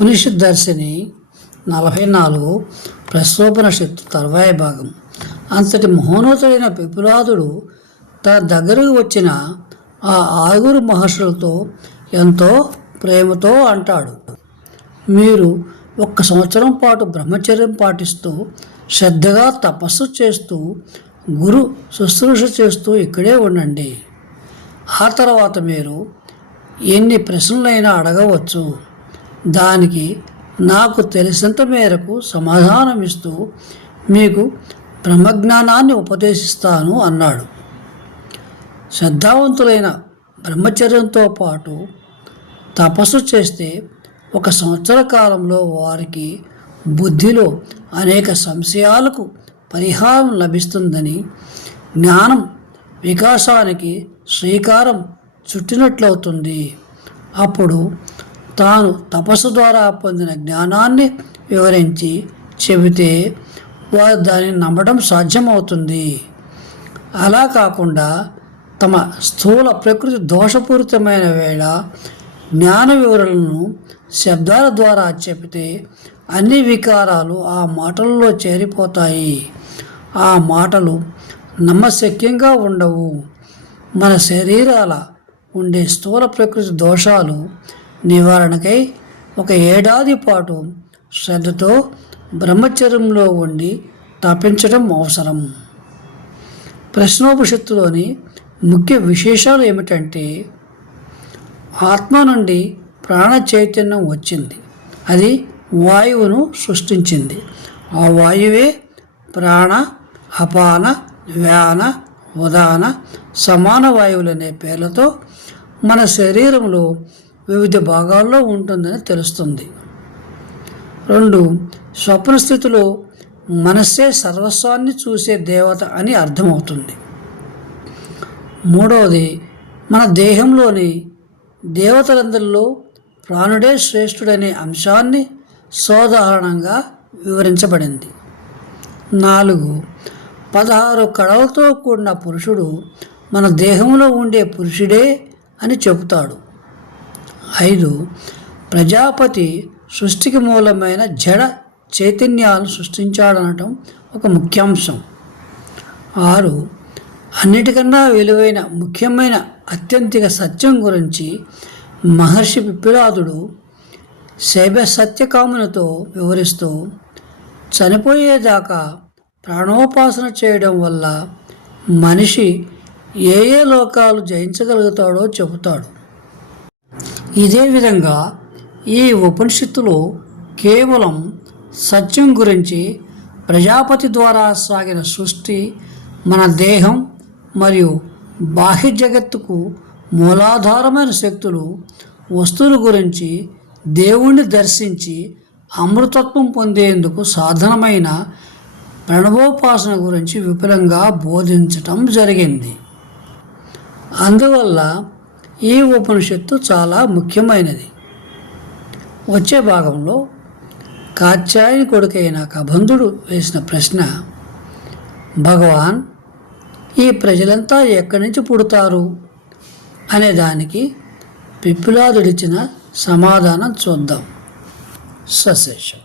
ఉపనిషత్ దర్శిని నలభై నాలుగు ప్రశ్నోపనిషత్తు తర్వాయి భాగం. అంతటి మహోన్నతుడైన పిపులాదుడు తన దగ్గరకు వచ్చిన ఆ ఆరుగురు మహర్షులతో ఎంతో ప్రేమతో అంటాడు. మీరు ఒక్క సంవత్సరం పాటు బ్రహ్మచర్యం పాటిస్తూ శ్రద్ధగా తపస్సు చేస్తూ గురు శుశ్రూష చేస్తూ ఇక్కడే ఉండండి. ఆ తర్వాత మీరు ఎన్ని ప్రశ్నలైనా అడగవచ్చు. దానికి నాకు తెలిసినంత మేరకు సమాధానం ఇస్తూ మీకు బ్రహ్మజ్ఞానాన్ని ఉపదేశిస్తాను అన్నాడు. శ్రద్ధావంతులైన బ్రహ్మచర్యంతో పాటు తపస్సు చేస్తే ఒక సంవత్సర కాలంలో వారికి బుద్ధిలో అనేక సంశయాలకు పరిహారం లభిస్తుందని జ్ఞానం వికాసానికి శ్రీకారం చుట్టినట్లవుతుంది. అప్పుడు తాను తపస్సు ద్వారా పొందిన జ్ఞానాన్ని వివరించి చెబితే వారు దానిని నమ్మడం సాధ్యమవుతుంది. అలా కాకుండా తమ స్థూల ప్రకృతి దోషపూరితమైన వేళ జ్ఞాన వివరణను శబ్దాల ద్వారా చెబితే అన్ని వికారాలు ఆ మాటల్లో చేరిపోతాయి. ఆ మాటలు నమ్మశక్యంగా ఉండవు. మన శరీరాల ఉండే స్థూల ప్రకృతి దోషాలు నివారణకై ఒక ఏడాది పాటు శ్రద్ధతో బ్రహ్మచర్యంలో ఉండి తప్పించడం అవసరం. ప్రశ్నోపనిషత్తులోని ముఖ్య విశేషాలు ఏమిటంటే ఆత్మ నుండి ప్రాణ చైతన్యం వచ్చింది. అది వాయువును సృష్టించింది. ఆ వాయువే ప్రాణ అపాన వ్యాన ఉదాన సమాన వాయువులు అనే పేర్లతో మన శరీరంలో వివిధ భాగాల్లో ఉంటుందని తెలుస్తుంది. రెండు స్వప్న స్థితిలో మనస్సే సర్వస్వాన్ని చూసే దేవత అని అర్థమవుతుంది. మూడవది మన దేహంలోని దేవతలందరిలో ప్రాణుడే శ్రేష్ఠుడనే అంశాన్ని సోదాహరణంగా వివరించబడింది. నాలుగు పదహారు కళలతో కూడిన పురుషుడు మన దేహంలో ఉండే పురుషుడే అని చెబుతాడు. ఐదు ప్రజాపతి సృష్టికి మూలమైన జడ చైతన్యాలను సృష్టించాడనటం ఒక ముఖ్యాంశం. ఆరు అన్నిటికన్నా విలువైన ముఖ్యమైన అత్యంతిక సత్యం గురించి మహర్షి పిప్పిలాదుడు శైవ సత్యకామునితో వివరిస్తూ చనిపోయేదాకా ప్రాణోపాసన చేయడం వల్ల మనిషి ఏ ఏ లోకాలు జయించగలుగుతాడో చెబుతాడు. ఇదే విధంగా ఈ ఉపనిషత్తులో కేవలం సత్యం గురించి ప్రజాపతి ద్వారా సాగిన సృష్టి మన దేహం మరియు బాహ్య జగత్తుకు మూలాధారమైన శక్తులు వస్తువుల గురించి దేవుణ్ణి దర్శించి అమృతత్వం పొందేందుకు సాధనమైన ప్రణవోపాసన గురించి విపులంగా బోధించటం జరిగింది. అందువల్ల ఈ ఉపనిషత్తు చాలా ముఖ్యమైనది. వచ్చే భాగంలో కాత్యాయని కొడుకైన కబంధుడు వేసిన ప్రశ్న భగవాన్ ఈ ప్రజలంతా ఎక్కడి నుంచి పుడతారు? అనే దానికి పిప్పులాదుడిచ్చిన సమాధానం చూద్దాం. సశేషం.